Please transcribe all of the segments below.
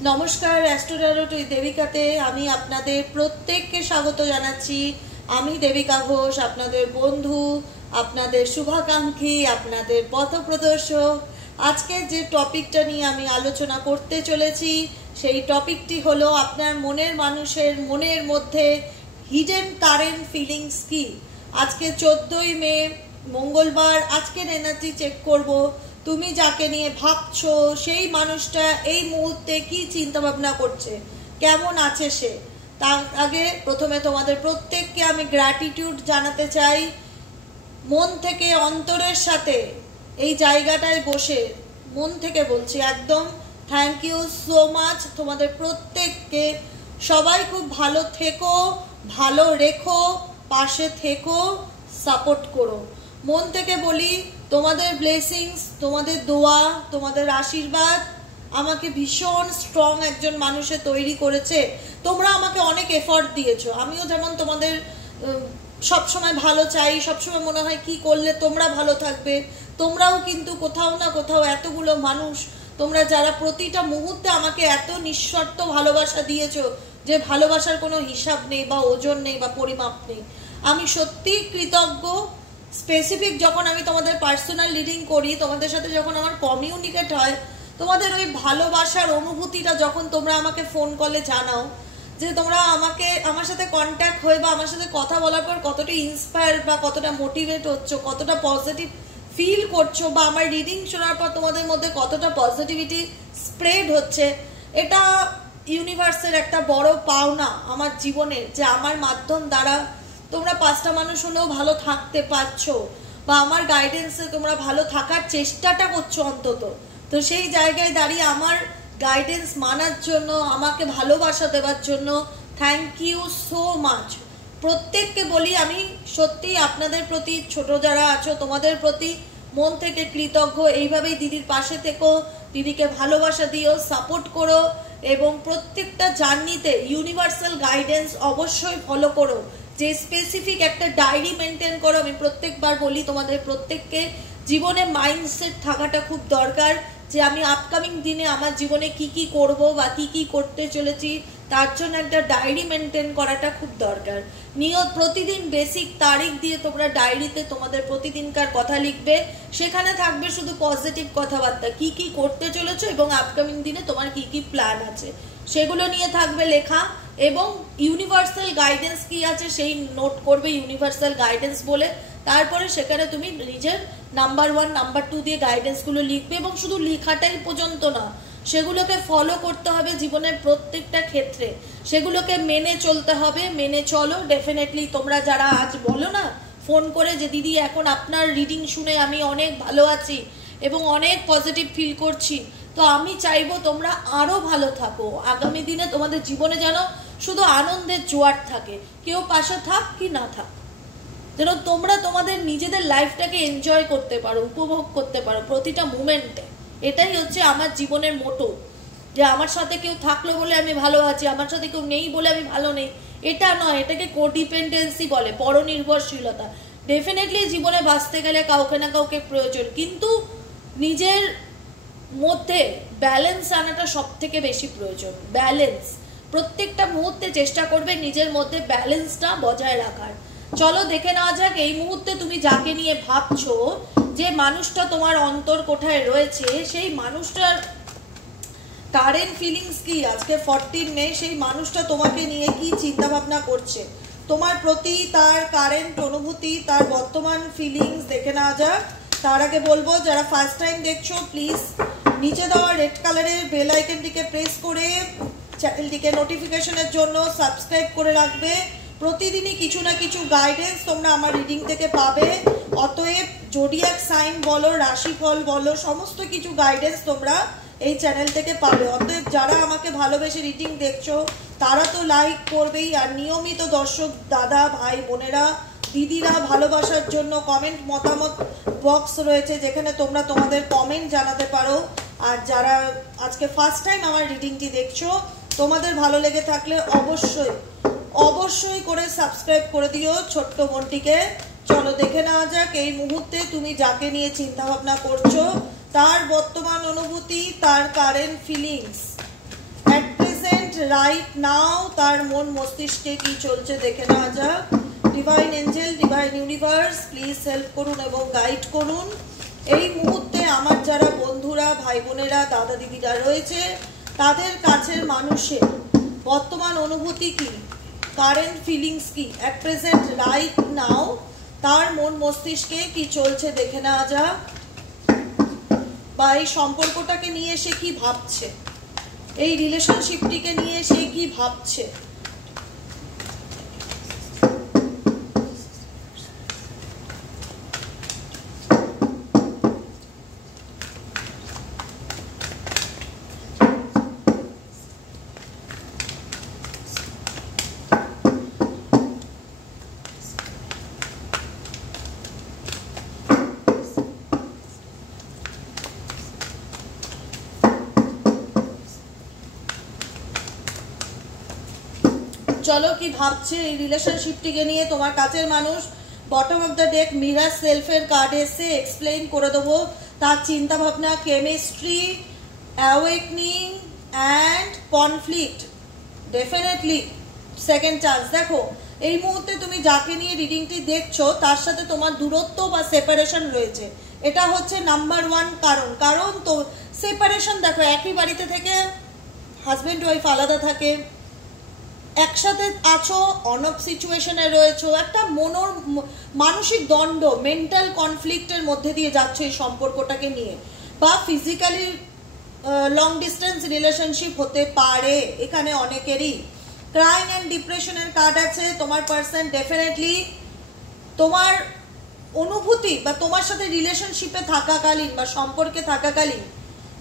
নমস্কার, অ্যাস্ট্রোটারোট দেবিকাতে আমি আপনাদের প্রত্যেককে স্বাগত জানাচ্ছি। আমি দেবিকা ঘোষ, আপনাদের বন্ধু, আপনাদের শুভাকাঙ্ক্ষী, আপনাদের পথপ্রদর্শক। আজকে যে টপিকটা নিয়ে আমি আলোচনা করতে চলেছি সেই টপিকটি হলো আপনার মনের মানুষের মনের মধ্যে হিডেন কারেন্ট ফিলিংস কি। আজকে 14ই মে মঙ্গলবার। আজকের এনার্জি চেক করব। তুমি যাকে নিয়ে ভাবছো সেই মানুষটা এই মুহূর্তে কি চিন্তা ভাবনা করছে, কেমন আছে সে। তার আগে প্রথমে তোমাদের প্রত্যেককে আমি গ্র্যাটিটিউড জানাতে চাই। মন থেকে অন্তরের সাথে এই জায়গাটায় বসে মন থেকে বলছি একদম থ্যাংক ইউ সো মাচ তোমাদের প্রত্যেককে। সবাই খুব ভালো থেকো, ভালো রেখো, পাশে থেকো, সাপোর্ট করো। মন থেকে বলি তোমাদের ব্লেসিংস, তোমাদের দোয়া, তোমাদের আশীর্বাদ আমাকে ভীষণ স্ট্রং একজন মানুষে তৈরি করেছে। তোমরা আমাকে অনেক এফর্ট দিয়েছো, আমিও যেমন তোমাদের সবসময় ভালো চাই, সবসময় মনে হয় কি করলে তোমরা ভালো থাকবে। তোমরাও কিন্তু কোথাও না কোথাও এতগুলো মানুষ তোমরা যারা প্রতিটা মুহূর্তে আমাকে এত নিঃশর্ত ভালোবাসা দিয়েছো যে ভালোবাসার কোনো হিসাব নেই বা ওজন নেই বা পরিমাপ নেই। আমি সত্যি কৃতজ্ঞ। স্পেসিফিক যখন আমি তোমাদের পার্সোনাল রিডিং করি, তোমাদের সাথে যখন আমার কমিউনিকেট হয়, তোমাদের ওই ভালোবাসার অনুভূতিটা যখন তোমরা আমাকে ফোন কলে জানাও যে তোমরা আমার সাথে কন্ট্যাক্ট হয়ে বা আমার সাথে কথা বলার পর কতটা ইন্সপায়ার বা কতটা মোটিভেট হচ্ছো, কতটা পজিটিভ ফিল করছো, বা আমার রিডিং শোনার পর তোমাদের মধ্যে কতটা পজিটিভিটি স্প্রেড হচ্ছে, এটা ইউনিভার্সের একটা বড় পাওনা আমার জীবনে, যে আমার মাধ্যম দ্বারা তোমরা 5টা মানুষ হলেও ভালো থাকতে পারছো বা আমার গাইডেন্সে তোমরা ভালো থাকার চেষ্টাটা করছো অন্তত। তো সেই জায়গায় দাঁড়িয়ে আমার গাইডেন্স মানার জন্য, আমাকে ভালোবাসা দেওয়ার জন্য থ্যাংক ইউ সো মাচ। প্রত্যেককে বলি আমি সত্যি আপনাদের প্রতি, ছোট যারা আছো তোমাদের প্রতি মন থেকে কৃতজ্ঞ। এইভাবেই দিদির পাশে থেকো, দিদিকে ভালোবাসা দিও, সাপোর্ট করো এবং প্রত্যেকটা জার্নিতে ইউনিভার্সাল গাইডেন্স অবশ্যই ফলো করো। যে স্পেসিফিক একটা ডায়েরি মেনটেন করো। আমি প্রত্যেকবার বলি তোমাদের প্রত্যেককে জীবনে মাইন্ডসেট থাকাটা খুব দরকার, যে আমি আপকামিং দিনে আমার জীবনে কি কি করব বা কি কি করতে চলেছি, তার জন্য একটা ডায়েরি মেনটেন করাটা খুব দরকার। প্রতিদিন বেসিক তারিখ দিয়ে তোমরা ডায়েরিতে তোমাদের প্রতিদিনকার কথা লিখবে। সেখানে থাকবে শুধু পজিটিভ কথাবার্তা, কি কি করতে চলেছো এবং আপকামিং দিনে তোমার কি কি প্ল্যান আছে সেগুলো নিয়ে থাকবে লেখা। এবং ইউনিভার্সাল গাইডেন্স কি আছে সেই নোট করবে ইউনিভার্সাল গাইডেন্স বলে। তারপরে সেখানে তুমি নিজের নাম্বার 1 নাম্বার 2 দিয়ে গাইডেন্সগুলো লিখবে এবং শুধু লেখাটাই পর্যন্ত না, সেগুলোকে ফলো করতে হবে জীবনের প্রত্যেকটা ক্ষেত্রে, সেগুলোকে মেনে চলতে হবে। মেনে চলো। ডেফিনেটলি তোমরা যারা আজ বলো না ফোন করে যে দিদি এখন আপনার রিডিং শুনে আমি অনেক ভালো আছি এবং অনেক পজিটিভ ফিল করছি, তো আমি চাইবো তোমরা আরো ভালো থাকো। আগামী দিনে তোমাদের জীবনে যেন শুধু আনন্দের জোয়ার থাকে, কেউ পাশে থাক কি না থাক, যেন তোমরা তোমাদের নিজেদের লাইফটাকে এনজয় করতে পারো, উপভোগ করতে পারো প্রতিটা মুমেন্টে। এটাই হচ্ছে আমার জীবনের মোটো, যে আমার সাথে কেউ থাকলো বলে আমি ভালো আছি, আমার সাথে কেউ নেই বলে আমি ভালো নেই, এটা নয়। এটাকে কোডিপেন্ডেন্সি বলে, পরনির্ভরশীলতা। ডেফিনেটলি জীবনে বাঁচতে গেলে কাউকে না কাউকে প্রয়োজন, কিন্তু নিজের মধ্যে ব্যালেন্স আনাটা সব থেকে বেশি প্রয়োজন। ব্যালেন্স প্রত্যেকটা মুহূর্তে চেষ্টা করবে নিজের মধ্যে ব্যালেন্সটা বজায় রাখার। চলো দেখে নেওয়া যাক এই মুহূর্তে তুমি যাকে নিয়ে ভাবছো, যে মানুষটা তোমার অন্তর কোঠায় রয়েছে, সেই মানুষটার কারেন্ট ফিলিংস কি। আজকে 14 মে, সেই মানুষটা তোমাকে নিয়ে কি চিন্তা ভাবনা করছে, তোমার প্রতি তার কারেন্ট অনুভূতি, তার বর্তমান ফিলিংস দেখে নেওয়া যাক। তার আগে বলবো যারা ফার্স্ট টাইম দেখছো প্লিজ নিচে দেওয়া রেড কালারের বেল আইকনটিকে প্রেস করে চ্যানেলটিকে নোটিফিকেশনের জন্য সাবস্ক্রাইব করে রাখবে। প্রতিদিনই কিছু না কিছু গাইডেন্স তোমরা আমার রিডিং থেকে পাবে। অতএব জোডিয়াক সাইন বলো, রাশিফল বলো, সমস্ত কিছু গাইডেন্স তোমরা এই চ্যানেল থেকে পাবে। অতএব যারা আমাকে ভালোবেসে রিডিং দেখছো তারা তো লাইক করবেই, আর নিয়মিত দর্শক দাদা ভাই বোনেরা দিদিরা ভালোবাসার জন্য কমেন্ট মতামত বক্স রয়েছে, যেখানে তোমরা তোমাদের কমেন্ট জানাতে পারো। আর যারা আজকে ফার্স্ট টাইম আমার রিডিংটি দেখছো, তোমাদের ভালো লেগে থাকলে অবশ্যই অবশ্যই করে সাবস্ক্রাইব করে দিও ছোট্ট বোনটিকে। চলো দেখে নেওয়া যাক এই মুহূর্তে তুমি যাকে নিয়ে চিন্তা ভাবনা করছো তার বর্তমান অনুভূতি, তার current feelings. Present right now তার মন মস্তিষ্কে কি চলছে দেখে নেওয়া যাক। Divine Angel, divine universe, please help করুন এবং গাইড করুন। এই মুহূর্তে আমার যারা বন্ধুরা, ভাই বোনেরা, দাদা দিদিরা রয়েছে, তাদের কাছের মানুষের বর্তমান অনুভূতি কি, কারেন্ট ফিলিংস কি, অ্যাট প্রেজেন্ট রাইট নাও তার মন মস্তিষ্কে কি চলছে দেখে নেওয়া যাক। বা এই সম্পর্কটাকে নিয়ে সে কি ভাবছে, এই রিলেশনশিপটিকে নিয়ে সে কি ভাবছে। চলো কি ভাবছে এই রিলেশনশিপটিকে নিয়ে তোমার কাছের মানুষ। Bottom of the deck mirror সেলফের কার্ড এসে এক্সপ্লেইন করে দেবো তার চিন্তা ভাবনা, chemistry, awakening and conflict. Definitely second chance. দেখো এই মুহূর্তে তুমি যাকে নিয়ে রিডিংটি দেখছো তার সাথে তোমার দূরত্ব বা সেপারেশন রয়েছে, এটা হচ্ছে নাম্বার ওয়ান কারণ। কারণ তো সেপারেশন, দেখো একই বাড়িতে থেকে হাজব্যান্ড ওয়াইফ আলাদা থাকে, একসাথে আছো, অন অফ সিচুয়েশনে রয়েছো, একটা মানসিক দ্বন্দ্ব, মেন্টাল কনফ্লিক্টের মধ্যে দিয়ে যাচ্ছ এই সম্পর্কটাকে নিয়ে। বা ফিজিক্যালি লং ডিস্টেন্স রিলেশনশিপ হতে পারে এখানে অনেকেরই। ক্রাইং অ্যান্ড ডিপ্রেশনের কার্ড আছে। তোমার পার্সন ডেফিনেটলি তোমার অনুভূতি বা তোমার সাথে রিলেশনশিপে থাকাকালীন বা সম্পর্কে থাকাকালীন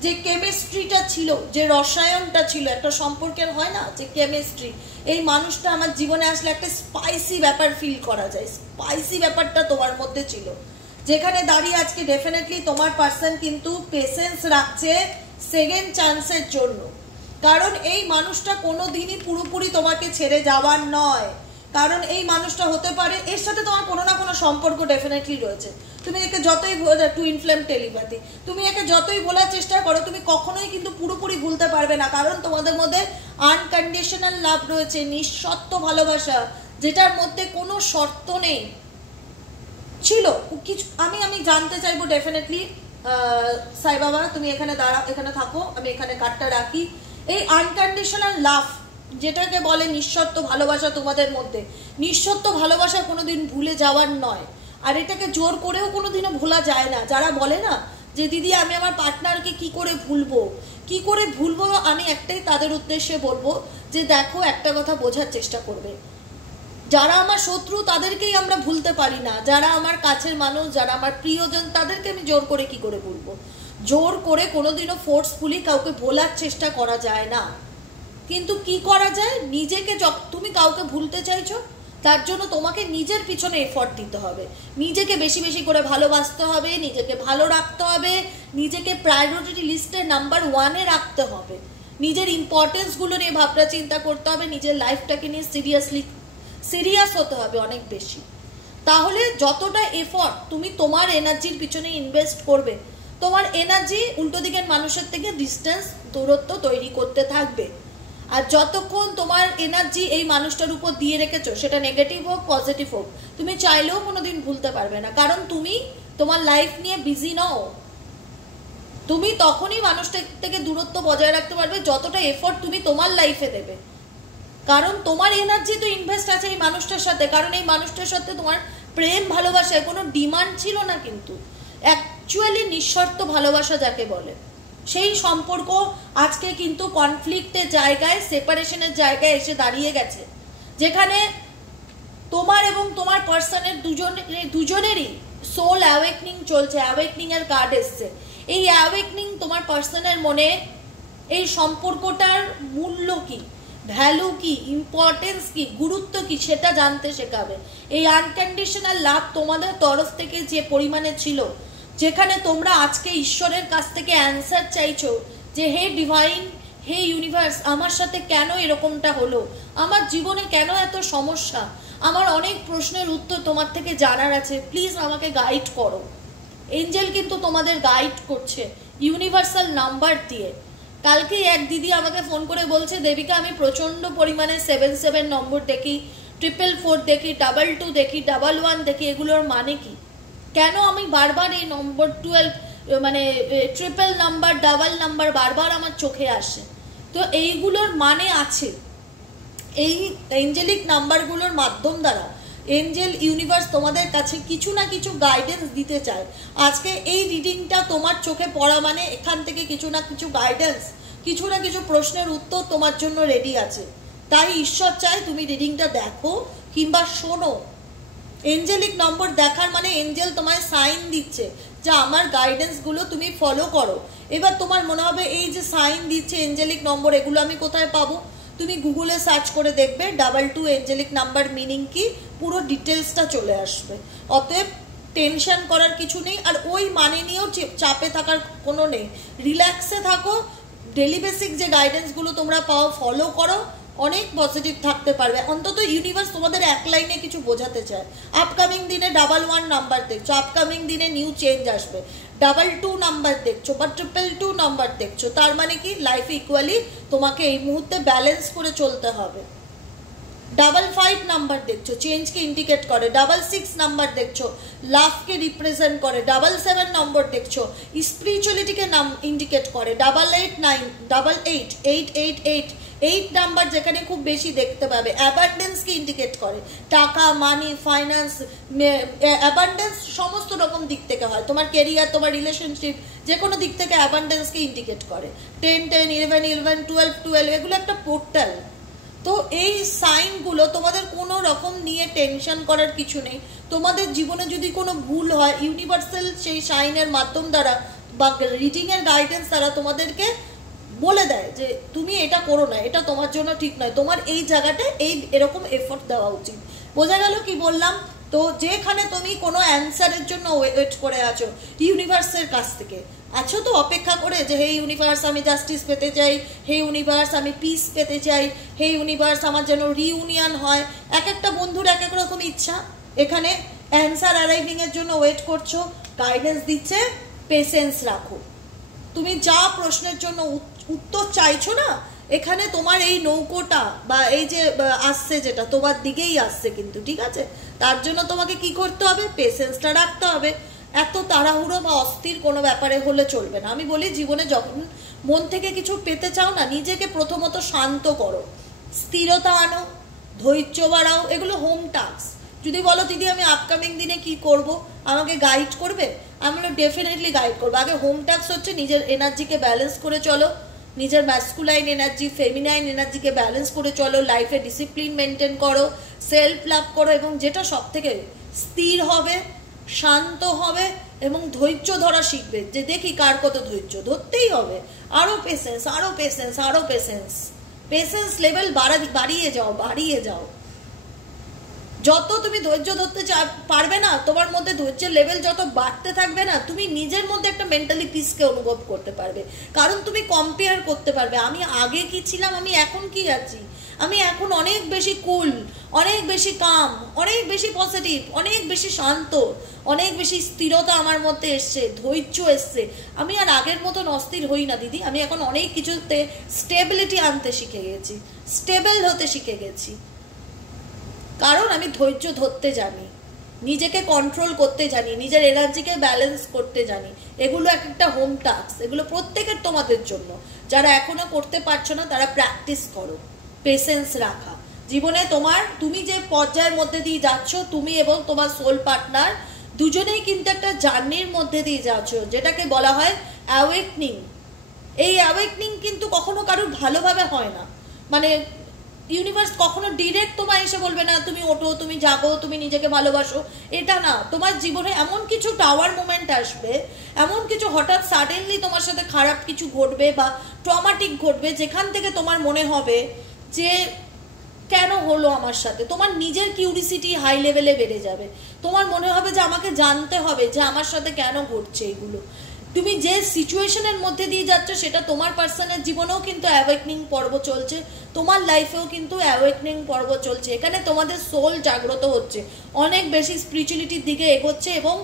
যে কেমিস্ট্রিটা ছিল, যে রসায়নটা ছিল একটা সম্পর্কের, হয় না যে কেমিস্ট্রি, এই মানুষটা আমার জীবনে আসলে একটা স্পাইসি ব্যাপার ফিল করা যায়, স্পাইসি ব্যাপারটা তোমার মধ্যে ছিল, যেখানে দাঁড়িয়ে আজকে ডেফিনেটলি তোমার পার্সন কিন্তু পেশেন্স রাখছে সেকেন্ড চান্সের জন্য। কারণ এই মানুষটা কোনো দিনই পুরোপুরি তোমাকে ছেড়ে যাওয়ার নয়। কারণ এই মানুষটা হতে পারে এর সাথে তোমার কোনো না কোনো সম্পর্ক ডেফিনেটলি রয়েছে। তুমি একে যতই টুইন ফ্লেম টেলিপ্যাথি, তুমি একে যতই বলার চেষ্টা করো, তুমি কখনোই কিন্তু পুরোপুরি ভুলতে পারবে না। কারণ তোমাদের মধ্যে আনকন্ডিশনাল লাভ রয়েছে, নিঃশর্ত ভালোবাসা, যেটার মধ্যে কোনো শর্ত নেই ছিল কিছু। আমি জানতে চাইবো ডেফিনেটলি সাই বাবা, তুমি এখানে দাঁড়াও, এখানে থাকো, আমি এখানে কার্ডটা রাখি। এই আনকন্ডিশনাল লাভ যেটাকে বলে নিঃশর্ত ভালোবাসা, তোমাদের মধ্যে নিঃশর্ত ভালোবাসা কোনোদিন ভুলে যাওয়ার নয়, আর এটাকে জোর করেও কোনোদিনও ভোলা যায় না। যারা বলে না যে দিদি আমি আমার পার্টনারকে কি করে ভুলবো, আমি একটাই তাদের উদ্দেশ্যে বলবো যে দেখো, একটা কথা বোঝার চেষ্টা করবে, যারা আমার শত্রু তাদেরকেই আমরা ভুলতে পারি না, যারা আমার কাছের মানুষ, যারা আমার প্রিয়জন, তাদেরকে আমি জোর করে কি করে ভুলবো। জোর করে কোনোদিনও ফোর্সফুলি কাউকে ভোলার চেষ্টা করা যায় না। কিন্তু কি করা যায়, নিজেকে তুমি কাউকে ভুলতে চাইছো, তার জন্য তোমাকে নিজের পিছনে এফর্ট দিতে হবে, নিজেকে বেশি বেশি করে ভালোবাসতে হবে, নিজেকে ভালো রাখতে হবে, নিজেকে প্রায়োরিটি লিস্টে নাম্বার 1-এ রাখতে হবে, নিজের ইম্পর্টেন্সগুলো নিয়ে ভাবনা চিন্তা করতে হবে, নিজের লাইফটাকে নিয়ে সিরিয়াস হতে হবে অনেক বেশি। তাহলে যতটা এফর্ট তুমি তোমার এনার্জির পিছনে ইনভেস্ট করবে, তোমার এনার্জি উল্টো দিকের মানুষের থেকে ডিস্টেন্স, দূরত্ব তৈরি করতে থাকবে। আর যতক্ষণ তোমার এনার্জি এই মানুষটার উপর দিয়ে রেখেছো, সেটা নেগেটিভ হোক পজিটিভ হোক, তুমি চাইলেও কোনোদিন ভুলতে পারবে না। কারণ তুমি তোমার লাইফ নিয়ে বিজি নও। তুমি তখনই মানুষটার থেকে দূরত্ব বজায় রাখতে পারবে যতটা এফর্ট তুমি তোমার লাইফে দেবে। কারণ তোমার এনার্জি তো ইনভেস্ট আছে এই মানুষটার সাথে। কারণ এই মানুষটার সাথে তোমার প্রেম ভালোবাসায় কোনো ডিমান্ড ছিল না, কিন্তু অ্যাকচুয়ালি নিঃশর্ত ভালোবাসা যাকে বলে, সেই সম্পর্ক আজকে কিন্তু কনফ্লিক্টের জায়গায়, সেপারেশনের জায়গায় এসে দাঁড়িয়ে গেছে, যেখানে তোমার এবং তোমার পার্সনের দুজনেরই সোল অ্যাওয়েকনিং চলছে। অ্যাওয়েকনিং এর কার্ড এসছে। এই অ্যাওয়েকনিং তোমার পার্সনের মনে এই সম্পর্কটার মূল্য কি, ভ্যালু কি, ইম্পর্টেন্স কি, গুরুত্ব কি, সেটা জানতে শেখাবে। এই আনকন্ডিশনাল লাভ তোমাদের তরফ থেকে যে পরিমাণে ছিল, যেখানে তোমরা আজকে ঈশ্বরের কাছ থেকে অ্যান্সার চাইছো যে হে ডিভাইন, হে ইউনিভার্স, আমার সাথে কেন এরকমটা হলো, আমার জীবনে কেন এত সমস্যা, আমার অনেক প্রশ্নের উত্তর তোমার থেকে জানার আছে, প্লিজ আমাকে গাইড করো। এঞ্জেল কিন্তু তোমাদের গাইড করছে ইউনিভার্সাল নাম্বার দিয়ে। কালকে এক দিদি আমাকে ফোন করে বলছে, দেবিকা আমি প্রচন্ড পরিমাণে 77 নম্বর দেখি, 444 দেখি, 22 দেখি, 11 দেখি, এগুলোর মানে কি? কেন আমি বারবার এই নম্বর 12 মানে ট্রিপল নাম্বার, ডাবল নাম্বার বারবার আমার চোখে আসে? তো এইগুলোর মানে আছে। এই এঞ্জেলিক নাম্বারগুলোর মাধ্যম দ্বারা এঞ্জেল ইউনিভার্স তোমাদের কাছে কিছু না কিছু গাইডেন্স দিতে চায়। আজকে এই রিডিংটা তোমার চোখে পড়া মানে এখান থেকে কিছু না কিছু গাইডেন্স, কিছু না কিছু প্রশ্নের উত্তর তোমার জন্য রেডি আছে। তাই ঈশ্বর চায় তুমি রিডিংটা দেখো কিংবা শোনো। এঞ্জেলিক নম্বর দেখার মানে এঞ্জেল তোমায় সাইন দিচ্ছে যে আমার গাইডেন্সগুলো তুমি ফলো করো। এবার তোমার মনে হবে এই যে সাইন দিচ্ছে এঞ্জেলিক নম্বর, এগুলো আমি কোথায় পাবো? তুমি গুগলে সার্চ করে দেখবে 22 এঞ্জেলিক নাম্বার মিনিং কি, পুরো ডিটেলসটা চলে আসবে। অতএব টেনশন করার কিছু নেই, আর ওই মানে নিয়েও চাপে থাকার কোনো নেই। রিল্যাক্সে থাকো, ডেলি বেসিক যে গাইডেন্সগুলো তোমরা পাও ফলো করো, অনেক পজিটিভ থাকতে পারবে। অন্তত ইউনিভার্স তোমাদের এক লাইনে কিছু বোঝাতে চায়। আপকামিং দিনে 11 নাম্বার দেখছো, আপকামিং দিনে নিউ চেঞ্জ আসবে। 22 নাম্বার দেখছো বা 222 নাম্বার দেখছো, তার মানে কি লাইফে ইকুয়ালি তোমাকে এই মুহূর্তে ব্যালেন্স করে চলতে হবে। 55 নাম্বার দেখছো, চেঞ্জকে ইন্ডিকেট করে। 66 নাম্বার দেখছো, লাভকে রিপ্রেজেন্ট করে। 77 নম্বর দেখছো, স্পিরিচুয়ালিটিকে নাম ইন্ডিকেট করে। 8 নাম্বার যেখানে খুব বেশি দেখতে পাবে, অ্যাবান্ডেন্সকে ইন্ডিকেট করে। টাকা, মানি, ফাইন্যান্স, অ্যাবান্ডেন্স সমস্ত রকম দিক থেকে হয়। তোমার কেরিয়ার, তোমার রিলেশনশিপ, যে কোনো দিক থেকে অ্যাবান্ডেন্সকে ইন্ডিকেট করে। 10, 10, 11, 11, 12, 12 এগুলো একটা পোর্টাল। তো এই সাইনগুলো তোমাদের কোনো রকম নিয়ে টেনশন করার কিছু নেই। তোমাদের জীবনে যদি কোনো ভুল হয়, ইউনিভার্সাল সেই সাইনের মাধ্যম দ্বারা বা রিডিংয়ের গাইডেন্স দ্বারা তোমাদেরকে বলে দেয় যে তুমি এটা করো না, এটা তোমার জন্য ঠিক নয়, তোমার এই জায়গাটা এরকম এফোর্ট দেওয়া উচিত। বোঝা গেল কি বললাম? তো যেখানে তুমি কোনো অ্যান্সারের জন্য ওয়েট করে আছো ইউনিভার্সের কাছ থেকে, আছো তো অপেক্ষা করে যে হে ইউনিভার্স আমি জাস্টিস পেতে চাই, হে ইউনিভার্স আমি পিস পেতে চাই, হে ইউনিভার্স আমার যেন রিউনিয়ন হয়। এক একটা বন্ধুর এক এক রকম ইচ্ছা। এখানে অ্যান্সার অ্যারাইভিংয়ের জন্য ওয়েট করছো, গাইডেন্স দিচ্ছে, পেশেন্স রাখো। তুমি যা প্রশ্নের জন্য উত্তর চাইছো না, এখানে তোমার এই নৌকোটা বা এই যে আসছে যেটা তোমার দিকেই আসছে কিন্তু, ঠিক আছে? তার জন্য তোমাকে কি করতে হবে? পেশেন্সটা রাখতে হবে। এত তাড়াহুড়ো বা অস্থির কোনো ব্যাপারে হলে চলবে না। আমি বলি জীবনে যখন মন থেকে কিছু পেতে চাও না, নিজেকে প্রথমত শান্ত করো, স্থিরতা আনো, ধৈর্য বাড়াও। এগুলো হোম টাস্ক। যদি বলো দিদি আমি আপকামিং দিনে কি করব, আমাকে গাইড করবে, আমি ডেফিনেটলি গাইড করবো। আগে হোম টাস্ক হচ্ছে নিজের এনার্জিকে ব্যালেন্স করে চলো, নিজের ম্যাসকুলাইন এনার্জি, ফেমিনাইন এনার্জিকে ব্যালেন্স করে চলো, লাইফে ডিসিপ্লিন মেনটেন করো, সেলফ লাভ করো, এবং যেটা সব থেকে স্থির হবে, শান্ত হবে এবং ধৈর্য ধরা শিখবে। যে দেখি কার কত ধৈর্য, ধরতেই হবে। আরো পেশেন্স, আরো পেশেন্স, আরো পেশেন্স। পেশেন্স লেভেল বাড়িয়ে যাও, বাড়িয়ে যাও। যত তুমি ধৈর্য ধরতে পারবে না, তোমার মধ্যে ধৈর্যের লেভেল যত বাড়তে থাকবে না, তুমি নিজের মধ্যে একটা মেন্টালি পিসকে অনুভব করতে পারবে। কারণ তুমি কম্পেয়ার করতে পারবে, আমি আগে কি ছিলাম, আমি এখন কি আছি। আমি এখন অনেক বেশি কুল, অনেক বেশি কাম, অনেক বেশি পজিটিভ, অনেক বেশি শান্ত, অনেক বেশি স্থিরতা আমার মধ্যে এসছে, ধৈর্য এসছে। আমি আর আগের মতন অস্থির হই না দিদি। আমি এখন অনেক কিছুতে স্টেবিলিটি আনতে শিখে গেছি, স্টেবল হতে শিখে গেছি। কারণ আমি ধৈর্য ধরতে জানি, নিজেকে কন্ট্রোল করতে জানি, নিজের এনার্জিকে ব্যালেন্স করতে জানি। এগুলো একটা হোম টাস্ক, এগুলো প্রত্যেকের তোমাদের জন্য। যারা এখনো করতে পারছো না তারা প্র্যাকটিস করো, পেশেন্স রাখা। জীবনে তুমি যে পর্যায়ের মধ্যে দিয়ে যাচ্ছ, তুমি এবং তোমার সোল পার্টনার দুজনেই কিন্তু একটা জার্নির মধ্যে দিয়ে যাচ্ছ, যেটাকে বলা হয় অ্যাওয়েকনিং। এই অ্যাওয়েকনিং কিন্তু কখনো কারোর ভালোভাবে হয় না। মানে ইউনিভার্স কখনো ডিরেক্ট তোমায় এসে বলবে না তুমি ওঠো, তুমি জাগো, তুমি নিজেকে ভালোবাসো, এটা না। তোমার জীবনে এমন কিছু টাওয়ার মোমেন্ট আসবে, এমন কিছু হঠাৎ সাডেনলি তোমার সাথে খারাপ কিছু ঘটবে বা ট্রমাটিক ঘটবে, যেখান থেকে তোমার মনে হবে যে কেন হলো আমার সাথে। তোমার নিজের কিউরিসিটি হাই লেভেলে বেড়ে যাবে। তোমার মনে হবে যে আমাকে জানতে হবে যে আমার সাথে কেন ঘটছে এগুলো। তুমি যে সিচুয়েশনের মধ্যে দিয়ে যাচ্ছ সেটা তোমার পার্সোনাল জীবনেও কিন্তু অ্যাওয়েকনিং পর্ব চলছে, তোমার লাইফেও কিন্তু অ্যাওয়েকনিং পর্ব চলছে। এখানে তোমাদের সোল জাগ্রত হচ্ছে, অনেক বেশি স্পিরিচুয়ালিটির দিকে এগোচ্ছে এবং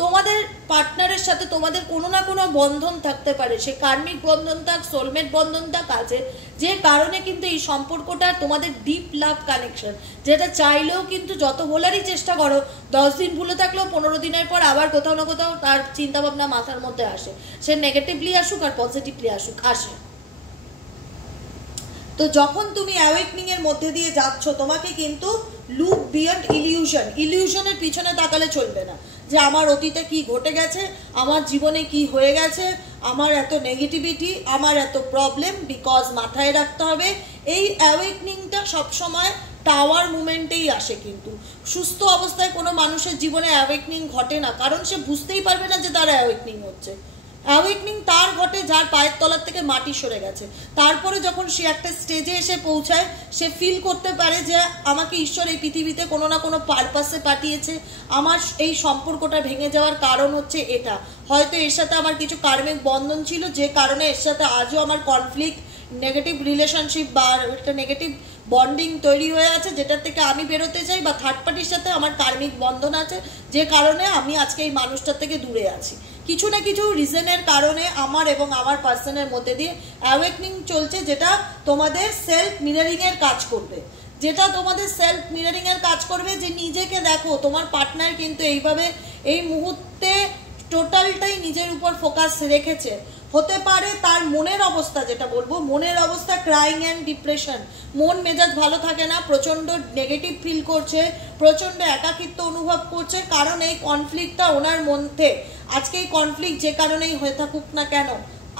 তোমাদের পার্টনারের সাথে তোমাদের কোনো না কোনো বন্ধন থাকতে পারে, সে কার্মিক বন্ধন থাক, সোলমেট বন্ধন থাক আছে, যে কারণে কিন্তু এই সম্পর্কটা তোমাদের ডিপ লাভ কানেকশন, যেটা চাইলেও কিন্তু যত বলারই চেষ্টা করো 10 দিন ভুলে থাকলেও 15 দিনের পর আবার কোথাও না কোথাও তার চিন্তাভাবনা মাথার মধ্যে আসে, সে নেগেটিভলি আসুক আর পজিটিভলি আসুক, আসে। তো যখন তুমি অ্যাওয়েকনিং এর মধ্যে দিয়ে যাচ্ছ, তোমাকে কিন্তু লুক বিয়ন্ড ইলিউশনের পিছনে তাকালে চলবে না, যে আমার অতীতে কি ঘটে গেছে, আমার জীবনে কি হয়ে গেছে, আমার এত নেগেটিভিটি, আমার এত প্রবলেম, বিকজ মাথায় রাখতে হবে এই অ্যাওয়েকনিংটা সবসময় টাওয়ার মুভমেন্টেই আসে। কিন্তু সুস্থ অবস্থায় কোনো মানুষের জীবনে অ্যাওয়েকনিং ঘটে না, কারণ সে বুঝতেই পারবে না যে তার অ্যাওয়েকনিং হচ্ছে। অ্যাওয়েকনিং তার ঘটে যার পায়ের তলার থেকে মাটি সরে গেছে, তারপরে যখন সে একটা স্টেজে এসে পৌঁছায়, সে ফিল করতে পারে যে আমাকে ঈশ্বর এই পৃথিবীতে কোনো না কোনো পারপাসে পাঠিয়েছে, আমার এই সম্পর্কটা ভেঙে যাওয়ার কারণ হচ্ছে এটা, হয়তো এর সাথে আমার কিছু কার্মিক বন্ধন ছিল, যে কারণে এর সাথে আজও আমার কনফ্লিক্ট, নেগেটিভ রিলেশনশিপ বা একটা নেগেটিভ বন্ডিং তৈরি হয়ে আছে, যেটার থেকে আমি বেরোতে চাই, বা থার্ড পার্টির সাথে আমার কার্মিক বন্ধন আছে, যে কারণে আমি আজকে এই মানুষটার থেকে দূরে আছি। কিছু না কিছু রিজনের কারণে আমার এবং আমার পার্সনের মধ্যে দিয়ে অ্যাওয়েকনিং চলছে, যেটা তোমাদের সেলফ মিররিং এর কাজ করবে, যেটা তোমাদের সেলফ মিররিং এর কাজ করবে, যে নিজেকে দেখো, তোমার পার্টনার কিন্তু এইভাবে এই মুহূর্তে টোটালটাই নিজের উপর ফোকাস রেখেছে। হতে পারে তার মনের অবস্থা, যেটা বলবো মনের অবস্থা ক্রাইং অ্যান্ড ডিপ্রেশন, মন মেজাজ ভালো থাকে না, প্রচণ্ড নেগেটিভ ফিল করছে, প্রচণ্ড একাকিত্ব অনুভব করছে, কারণ এই কনফ্লিক্টটা ওনার মধ্যে, আজকে এই কনফ্লিক্ট যে কারণেই হয়ে থাকুক না কেন,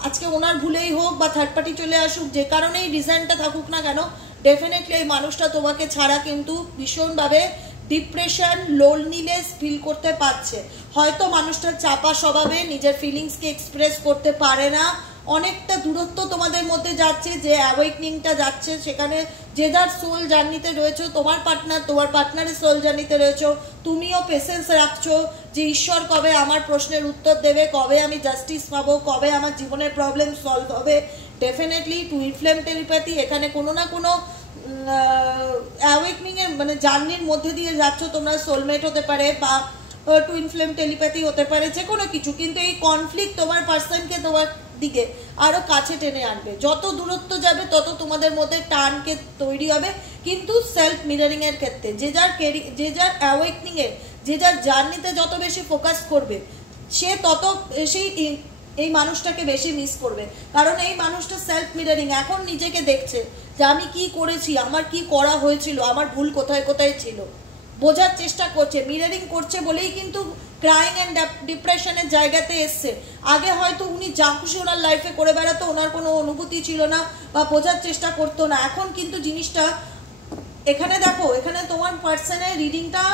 আজকে ওনার ভুলেই হোক বা থার্ড পার্টি চলে আসুক, যে কারণেই রিজনটা থাকুক না কেন, ডেফিনেটলি এই মানুষটা তোমাকে ছাড়া কিন্তু ভীষণভাবে ডিপ্রেশন, লোনলিনেস ফিল করতে পারছে। হয়তো মানুষটার চাপা স্বভাবে নিজের ফিলিংসকে এক্সপ্রেস করতে পারে না, অনেকটা দূরত্ব তোমাদের মধ্যে যাচ্ছে, যে অ্যাওয়েকনিংটা যাচ্ছে, সেখানে যে যার সোল জার্নিতে রয়েছে, তোমার পার্টনারের সোল জার্নিতে রয়েছে, তুমিও পেশেন্স রাখছো যে ঈশ্বর কবে আমার প্রশ্নের উত্তর দেবে, কবে আমি জাস্টিস পাবো, কবে আমার জীবনের প্রবলেম সলভ হবে। ডেফিনেটলি টুইন ফ্লেম টেলিপ্যাথি, এখানে কোনো না কোনো অ্যাওয়েকনিং এর মানে জার্নির মধ্যে দিয়ে যাচ্ছ তোমরা, সোলমেট হতে পারে বা টুইন ফ্লেম টেলিপ্যাথি হতে পারে, যে কোনো কিছু, কিন্তু এই কনফ্লিক্ট তোমার পার্সনকে তোমার দিকে আরো কাছে টেনে আনবে। যত দূরত্ব যাবে তত তোমাদের মধ্যে টানকে তৈরি হবে, কিন্তু সেলফ মিররিং এর ক্ষেত্রে যে যার অ্যাওয়েকনিং এর, যে যার জার্নিতে যত বেশি ফোকাস করবে, সে তত বেশি এই মানুষটাকে বেশি মিস করবে, কারণ এই মানুষটা সেলফ মিররিং, এখন নিজেকে দেখছে যে আমি কি করেছি, আমার কি করা হয়েছিল, আমার ভুল কোথায় কোথায় ছিল, বোঝার চেষ্টা করছে, মিররিং করছে বলেই কিন্তু ক্রাইং অ্যান্ড ডিপ্রেশনের জায়গাতে এসছে। আগে হয়তো উনি যা খুশি ওনার লাইফে করে বেড়াতো, ওনার কোনো অনুভূতি ছিল না বা বোঝার চেষ্টা করতো না, এখন কিন্তু জিনিসটা এখানে দেখো, এখানে তোমার পার্সনের রিডিংটা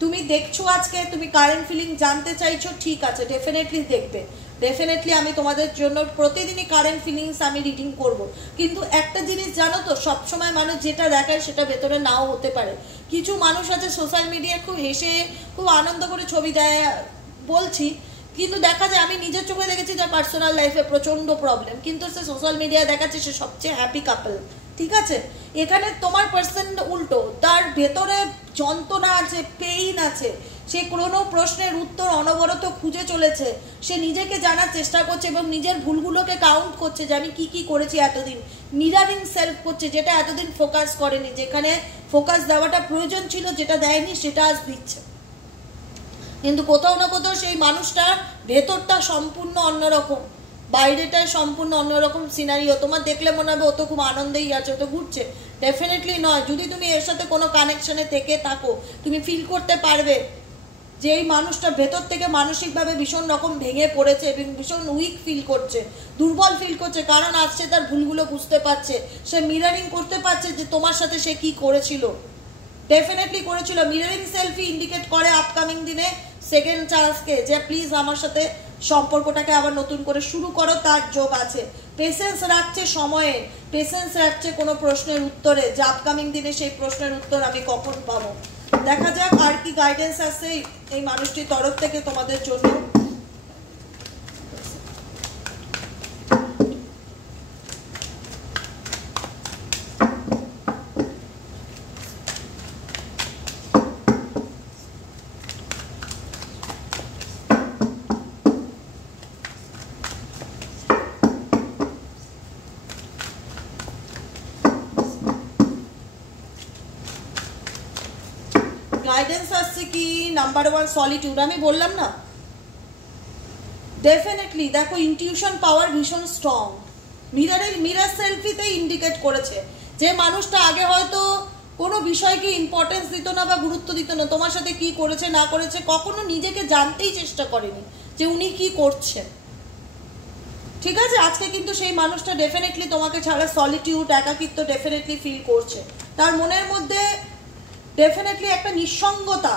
তুমি দেখছো, আজকে তুমি কারেন্ট ফিলিং জানতে চাইছো, ঠিক আছে, ডেফিনেটলি দেখবে, ডেফিনেটলি আমি তোমাদের জন্য প্রতিদিনই কারেন্ট ফিলিংস আমি রিডিং করব। কিন্তু একটা জিনিস জানো তো, সবসময় মানুষ যেটা দেখায় সেটা ভেতরে নাও হতে পারে। কিছু মানুষ আছে সোশ্যাল মিডিয়ায় খুব হেসে খুব আনন্দ করে ছবি দেয় বলছি, কিন্তু দেখা যায় আমি নিজের চোখে দেখেছি যার পার্সোনাল লাইফে প্রচণ্ড প্রবলেম, কিন্তু সে সোশ্যাল মিডিয়ায় দেখাচ্ছে সে সবচেয়ে হ্যাপি কাপল। ঠিক আছে, এখানে তোমার পার্সন উল্টো, তার ভেতরে যন্ত্রণা আছে, পেইন আছে, সে কোনো প্রশ্নের উত্তর অনবরত খুঁজে চলেছে, সে নিজেকে জানার চেষ্টা করছে এবং নিজের ভুলগুলোকে কাউন্ট করছে যে আমি কি কি করেছি এতদিন, মিরারিং সেলফ করছে, যেটা এতদিন ফোকাস করেনি, যেখানে ফোকাস দেওয়াটা প্রয়োজন ছিল যেটা দেয়নি সেটা আজ দিচ্ছে। কিন্তু কোথাও না কোথাও সেই মানুষটার ভেতরটা সম্পূর্ণ অন্যরকম, বাইরেটাই সম্পূর্ণ অন্যরকম সিনারিও। তোমার দেখলে মনে হবে ও তো খুব আনন্দেই আছে, ও তো ঘুরছে, ডেফিনেটলি নয়। যদি তুমি এর সাথে কোনো কানেকশনে থেকে থাকো, তুমি ফিল করতে পারবে যে এই মানুষটা ভেতর থেকে মানসিকভাবে ভীষণ রকম ভেঙে পড়েছে এবং ভীষণ উইক ফিল করছে, দুর্বল ফিল করছে, কারণ আজকে তার ভুলগুলো বুঝতে পারছে, সে মিরারিং করতে পারছে যে তোমার সাথে সে কি করেছিল, ডেফিনেটলি করেছিল। মিরারিং সেলফি ইন্ডিকেট করে আপকামিং দিনে সেকেন্ড চান্সকে, যে প্লিজ আমার সাথে সম্পর্কটাকে আবার নতুন করে শুরু করো, তার যোগ আছে। পেশেন্স রাখছে সময়ে, পেশেন্স রাখছে কোনো প্রশ্নের উত্তরে, যে আপকামিং দিনে সেই প্রশ্নের উত্তর আমি কখন পাবো। দেখা যাক আর কি গাইডেন্স আছে এই মানুষটির তরফ থেকে তোমাদের জন্য। গাইডেন্স আসছে কি নাম্বার 1 সলিটিউড, আমি বললাম না ডেফিনেটলি। দেখো ইনটিউশন পাওয়ার ভীষণ স্ট্রং, মিরার সেলফিতে ইন্ডিকেট করেছে যে মানুষটা আগে হয়তো কোনো বিষয়কে ইম্পর্টেন্স দিত না বা গুরুত্ব দিত না, তোমার সাথে কি করেছে না করেছে কখনো নিজেকে জানতেই চেষ্টা করেনি যে উনি কি করছেন, ঠিক আছে। আজকে কিন্তু সেই মানুষটা ডেফিনেটলি তোমাকে ছাড়া সলিটিউড, একাকিত্ব ডেফিনেটলি ফিল করছে, তার মনের মধ্যে ডেফিনেটলি একটা নিঃসঙ্গতা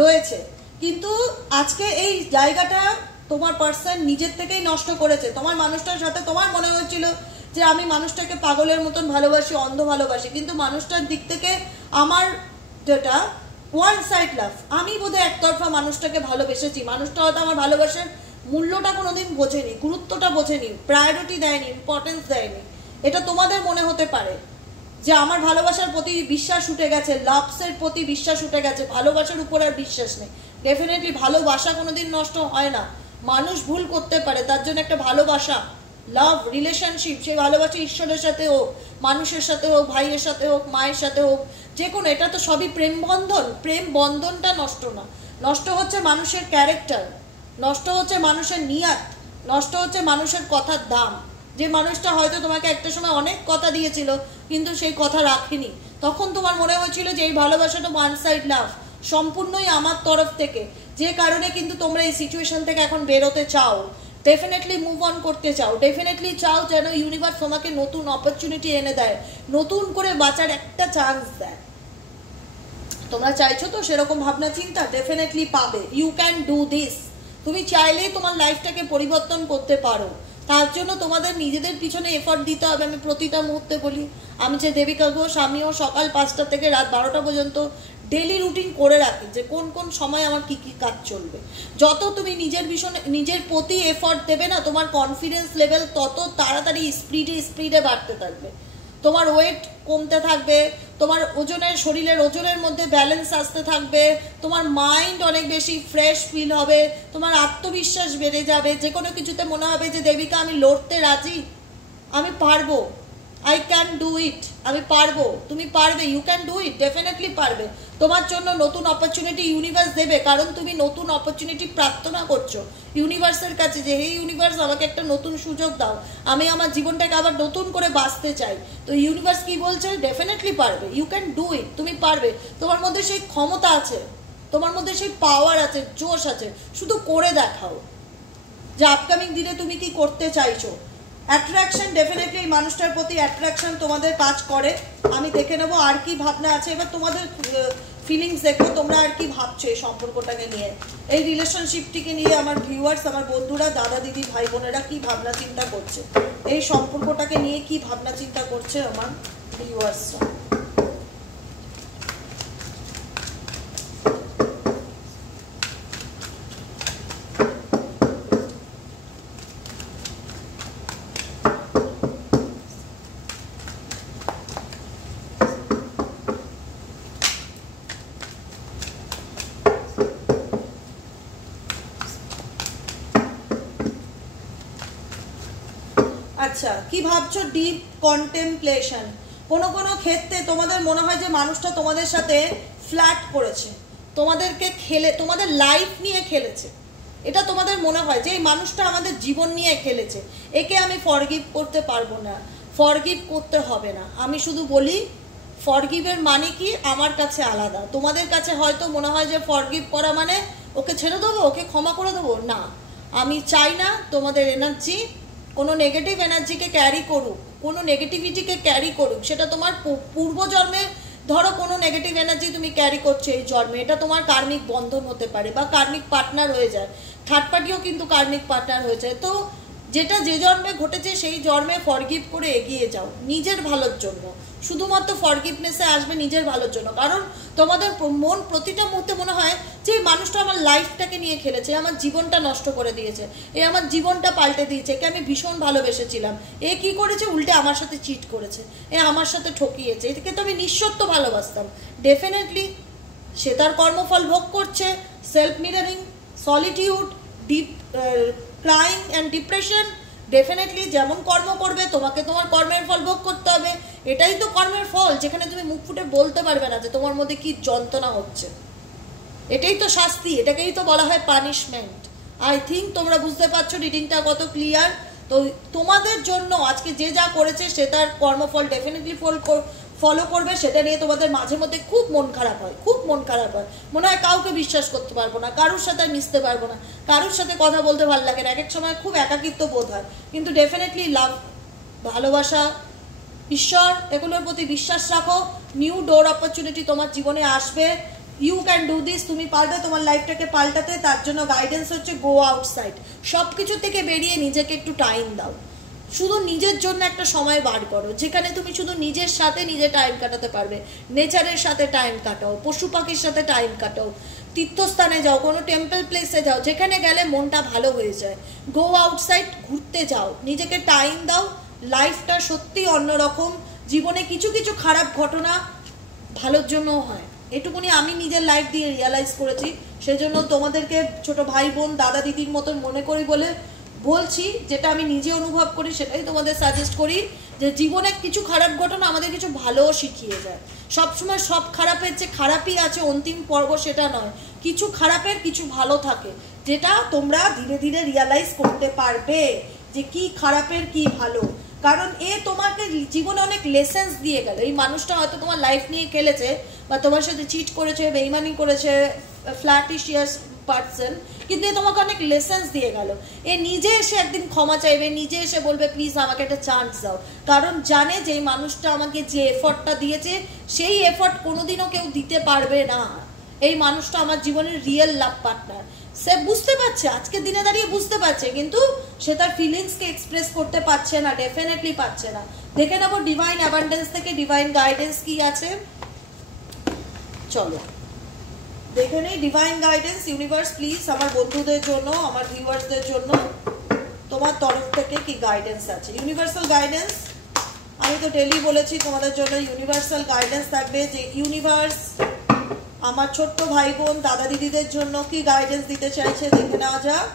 রয়েছে। কিন্তু আজকে এই জায়গাটা তোমার পার্সন নিজের থেকেই নষ্ট করেছে। তোমার মানুষটার সাথে তোমার মনে হচ্ছিল যে আমি মানুষটাকে পাগলের মতন ভালোবাসি, অন্ধ ভালোবাসি, কিন্তু মানুষটার দিক থেকে আমার যেটা ওয়ান সাইড লাভ, আমি বোধহয় একতরফা মানুষটাকে ভালোবেসেছি, মানুষটা হয়তো আমার ভালোবাসার মূল্যটা কোনোদিন বোঝেনি, গুরুত্বটা বোঝেনি, প্রায়োরিটি দেয়নি, ইম্পর্টেন্স দেয়নি। এটা তোমাদের মনে হতে পারে যে আমার ভালোবাসার প্রতি বিশ্বাস উঠে গেছে, লাভসের প্রতি বিশ্বাস উঠে গেছে, ভালোবাসার উপর আর বিশ্বাস নেই। ডেফিনেটলি ভালোবাসা কোনোদিন নষ্ট হয় না, মানুষ ভুল করতে পারে, তার জন্য একটা ভালোবাসা, লাভ, রিলেশনশিপ, সেই ভালোবাসা ঈশ্বরের সাথে হোক, মানুষের সাথে হোক, ভাইয়ের সাথে হোক, মায়ের সাথে হোক, যে কোনো, এটা তো সবই প্রেম বন্ধন। প্রেম বন্ধনটা নষ্ট না, নষ্ট হচ্ছে মানুষের ক্যারেক্টার, নষ্ট হচ্ছে মানুষের নিয়াত, নষ্ট হচ্ছে মানুষের কথার দাম। যে মানুষটা হয়তো তোমাকে একটা সময় অনেক কথা দিয়েছিল কিন্তু সেই কথা রাখেনি, তখন তোমার মনে হয়েছিল যে এই ভালোবাসাটা ওয়ান সাইড লাভ, সম্পূর্ণই আমার তরফ থেকে, যে কারণে কিন্তু তোমরা এই সিচুয়েশন থেকে এখন বেরোতে চাও, ডেফিনেটলি মুভ অন করতে চাও, ডেফিনেটলি চাও যেন ইউনিভার্স তোমাকে নতুন অপরচুনিটি এনে দেয়, নতুন করে বাঁচার একটা চান্স দেয়। তোমরা চাইছো তো সেরকম ভাবনা চিন্তা ডেফিনেটলি পাবে। You can do this. তুমি চাইলেই তোমার লাইফটাকে পরিবর্তন করতে পারো, তার জন্য তোমাদের নিজেদের পিছনে এফর্ট দিতে হবে। আমি প্রতিটা মুহূর্তে বলি, আমি যে দেবিকা ঘোষ, আমিও সকাল 5টা থেকে রাত 12টা পর্যন্ত ডেলি রুটিন করে রাখি যে কোন কোন সময় আমার কি কি কাজ চলবে। যত তুমি নিজের প্রতি এফর্ট দেবে না, তোমার কনফিডেন্স লেভেল তত তাড়াতাড়ি স্পিডে বাড়তে থাকবে, তোমার ওয়েট কমতে থাকবে, তোমার শরীরের ওজনের মধ্যে ব্যালেন্স আসতে থাকবে, তোমার মাইন্ড অনেক বেশি ফ্রেশ ফিল হবে, তোমার আত্মবিশ্বাস বেড়ে যাবে, যে কোনো কিছুতে মনে হবে যে দেবিকা আমি লড়তে রাজি, আমি পারবো, আই ক্যান ডু ইট, আমি পারবো, তুমি পারবে, you can do it, definitely পারবে। তোমার জন্য নতুন অপরচুনিটি ইউনিভার্স দেবে, কারণ তুমি নতুন অপরচুনিটি প্রার্থনা করছো ইউনিভার্সের কাছে যে হে ইউনিভার্স আমাকে একটা নতুন সুযোগ দাও, আমি আমার জীবনটাকে আবার নতুন করে বাঁচতে চাই। তো ইউনিভার্স কি বলছে? ডেফিনেটলি পারবে, ইউ ক্যান ডু ইট, তুমি পারবে, তোমার মধ্যে সেই ক্ষমতা আছে, তোমার মধ্যে সেই পাওয়ার আছে, জোশ আছে, শুধু করে দেখাও যে আপকামিং দিনে তুমি কি করতে চাইছো। অ্যাট্রাকশন ডেফিনেটলি এই মানুষটার প্রতি অ্যাট্রাকশন তোমাদের কাজ করে। আমি দেখে নেবো আর কি ভাবনা আছে, এবার তোমাদের ফিলিংস দেখো, তোমরা আর কি ভাবছো এই সম্পর্কটাকে নিয়ে, এই রিলেশনশিপটিকে নিয়ে। আমার ভিউয়ার্স, আমার বন্ধুরা, দাদা দিদি, ভাই বোনেরা কি ভাবনা চিন্তা করছে, এই সম্পর্কটাকে নিয়ে কি ভাবনা চিন্তা করছে আমার ভিউয়ার্সরা। আচ্ছা, কি ভাবছো? ডিপ কন্টেমপ্লেশন। কোনো কোনো ক্ষেত্রে তোমাদের মনে হয় যে মানুষটা তোমাদের সাথে ফ্ল্যাট করেছে, তোমাদেরকে তোমাদের লাইফ নিয়ে খেলেছে, এটা তোমাদের মনে হয় যে এই মানুষটা আমাদের জীবন নিয়ে খেলেছে, একে আমি ফরগিভ করতে পারবো না, ফরগিভ করতে হবে না। আমি শুধু বলি ফরগিভের মানে কি আমার কাছে আলাদা, তোমাদের কাছে হয়তো মনে হয় যে ফরগিভ করা মানে ওকে ছেড়ে দেবো, ওকে ক্ষমা করে দেবো। না, আমি চাই না তোমাদের এনার্জি কোনো নেগেটিভ এনার্জিকে ক্যারি করুক, কোনো নেগেটিভিটিকে ক্যারি করুক। সেটা তোমার পূর্বজন্মে ধরো কোনো নেগেটিভ এনার্জি তুমি ক্যারি করছো এই জন্মে, এটা তোমার কার্মিক বন্ধন হতে পারে বা কার্মিক পার্টনার হয়ে যায়, থার্ড পার্টিও কিন্তু কার্মিক পার্টনার হয়ে যায়। তো যেটা যে জন্মে ঘটেছে সেই জন্মে ফরগিভ করে এগিয়ে যাও নিজের ভালোর জন্য, শুধুমাত্র ফরগিভনেসে আসবে নিজের ভালোর জন্য। কারণ তোমাদের মন প্রতিটা মুহূর্তে মনে হয় যে এই মানুষটা আমার লাইফটাকে নিয়ে খেলেছে, আমার জীবনটা নষ্ট করে দিয়েছে, এ আমার জীবনটা পাল্টে দিয়েছে, একে আমি ভীষণ ভালোবেসেছিলাম, এ কি করেছে? উল্টে আমার সাথে চিট করেছে, এ আমার সাথে ঠকিয়েছে, একে তো আমি নিঃশর্ত ভালোবাসতাম। ডেফিনেটলি সে তার কর্মফল ভোগ করছে, self mirroring, solitude, deep crying and depression. Definitely যেমন কর্ম করবে তোমাকে তোমার কর্মের ফল ভোগ করতে হবে। এটাই তো কর্মের ফল, যেখানে তুমি মুখ ফুটে বলতে পারবে না যে তোমার মধ্যে কি যন্ত্রণা হচ্ছে। এটাই তো শাস্তি, এটাকেই তো বলা হয় পানিশমেন্ট। আই থিঙ্ক তোমরা বুঝতে পারছো রিডিংটা কত ক্লিয়ার। তো তোমাদের জন্য আজকে যে যা করেছে সে তার কর্মফল ডেফিনেটলি ফলো করবে। সেটা নিয়ে তোমাদের মাঝে মধ্যে খুব মন খারাপ হয়, খুব মন খারাপ হয়, মনে হয় কাউকে বিশ্বাস করতে পারবো না, কারোর সাথে মিশতে পারবো না, কারোর সাথে কথা বলতে ভালো লাগে না, এক এক সময় খুব একাকিত্ব বোধ হয়। কিন্তু ডেফিনেটলি লাভ, ভালোবাসা, ঈশ্বর, এগুলোর প্রতি বিশ্বাস রাখো। নিউ ডোর অপরচুনিটি তোমার জীবনে আসবে। You can do this. তুমি পারবে তোমার লাইফটাকে পাল্টাতে। তার জন্য গাইডেন্স হচ্ছে গো আউটসাইড, সব কিছু থেকে বেরিয়ে নিজেকে একটু টাইম দাও। শুধু নিজের জন্য একটা সময় বার করো, যেখানে তুমি শুধু নিজের সাথে নিজে টাইম কাটাতে পারবে। নেচারের সাথে টাইম কাটাও, পশু পাখির সাথে টাইম কাটাও, তীর্থস্থানে যাও, কোনো টেম্পল প্লেসে যাও, যেখানে গেলে মনটা ভালো হয়ে যায়। গো আউটসাইড, ঘুরতে যাও, নিজেকে টাইম দাও। লাইফটা সত্যি অন্যরকম। জীবনে কিছু কিছু খারাপ ঘটনা ভালোর জন্যও হয়, এটুকুনি আমি নিজের লাইফ দিয়ে রিয়ালাইজ করেছি। সেজন্য তোমাদেরকে ছোট ভাই বোন দাদা দিদির মতন মনে করি বলে বলছি, যেটা আমি নিজে অনুভব করি সেটাই তোমাদের সাজেস্ট করি। যে জীবনে কিছু খারাপ ঘটনা আমাদের কিছু ভালোও শিখিয়ে যায়। সবসময় সব খারাপের যে খারাপই আছে অন্তিম পর্ব সেটা নয়, কিছু খারাপের কিছু ভালো থাকে, যেটা তোমরা ধীরে ধীরে রিয়ালাইজ করতে পারবে যে কি খারাপের কি ভালো। কারণ এ তোমাকে জীবনে অনেক লেসেন্স দিয়ে গেল। এই মানুষটা হয়তো তোমার লাইফ নিয়ে খেলেছে, বা তোমার সাথে চিট করেছে, বেইমানি করেছে, ফ্ল্যাটিশিয়াস পার্সন, কিন্তু এ তোমাকে অনেক লেসেন্স দিয়ে গেল। এ নিজে এসে একদিন ক্ষমা চাইবে, নিজে এসে বলবে প্লিজ আমাকে একটা চান্স দাও। কারণ জানে যে এই মানুষটা আমাকে যে এফর্টটা দিয়েছে সেই এফর্ট কোনোদিনও কেউ দিতে পারবে না। এই মানুষটা আমার জীবনের রিয়েল লাভ পার্টনার। সে বুঝতে পারছে, আজকের দিনে দাঁড়িয়ে বুঝতে পারছে, কিন্তু সে তার ফিলিংসকে এক্সপ্রেস করতে পারছে না, ডেফিনেটলি পারছে না। দেখে নেবো ডিভাইন অ্যাবান্ডেন্স থেকে ডিভাইন গাইডেন্স কি আছে। চলো দেখে নেই ডিভাইন গাইডেন্স। ইউনিভার্স প্লিজ আমার বন্ধুদের জন্য, আমার ভিউয়ার্সদের জন্য তোমার তরফ থেকে কি গাইডেন্স আছে। ইউনিভার্সাল গাইডেন্স, আমি তো ডেলি বলেছি তোমাদের জন্য ইউনিভার্সাল গাইডেন্স থাকবে। যে ইউনিভার্স আমার ছোট্ট ভাই বোন দাদা দিদিদের জন্য কি গাইডেন্স দিতে চাইছে দেখে নেওয়া যাক।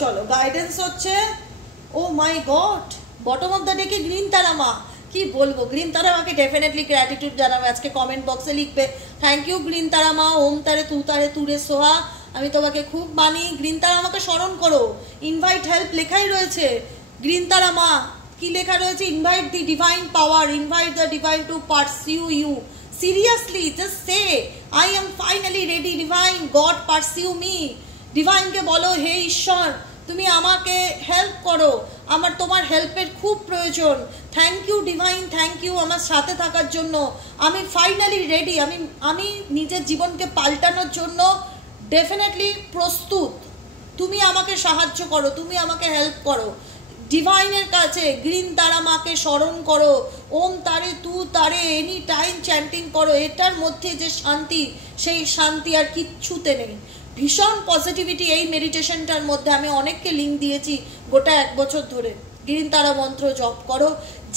চলো গাইডেন্স হচ্ছে, ও মাই গড, বটম অফ দ্য ডেকে গ্রিন তারা মা। কি বলবো, গ্রিন তারা মাকে ডেফিনেটলি গ্র্যাটিটিউড জানাবে। আজকে কমেন্ট বক্সে লিখবে থ্যাংক ইউ গ্রিন তারা মা, ওম তারে তু তারে তুরে সোহা, আমি তোমাকে খুব মানি। গ্রিন তারা আমাকে স্মরণ করো। ইনভাইট হেল্প লেখাই রয়েছে। গ্রিন তারা মা কি লেখা রয়েছে, invite the divine power, invite the divine to pursue you. Seriously just say I am finally ready divine, God pursue me. ডিভাইনকে বলো হে ঈশ্বর তুমি আমাকে হেল্প করো, আমার তোমার হেল্পের খুব প্রয়োজন। Thank you divine, thank you আমার সাথে থাকার জন্য। আমি ফাইনালি রেডি, আমি নিজের জীবনকে পাল্টানোর জন্য ডেফিনেটলি প্রস্তুত। তুমি আমাকে সাহায্য করো, তুমি আমাকে হেল্প করো। ডিভাইনের কাছে গ্রিন তারা মাকে স্মরণ করো, ওম তারে তু তারে এনি টাইম চ্যান্টিং করো। এটার মধ্যে যে শান্তি, সেই শান্তি আর কিচ্ছুতে নেই। ভীষণ পজিটিভিটি এই মেডিটেশনটার মধ্যে। আমি অনেককে লিঙ্ক দিয়েছি গোটা 1 বছর ধরে। গ্রিন তারা মন্ত্র জপ করো,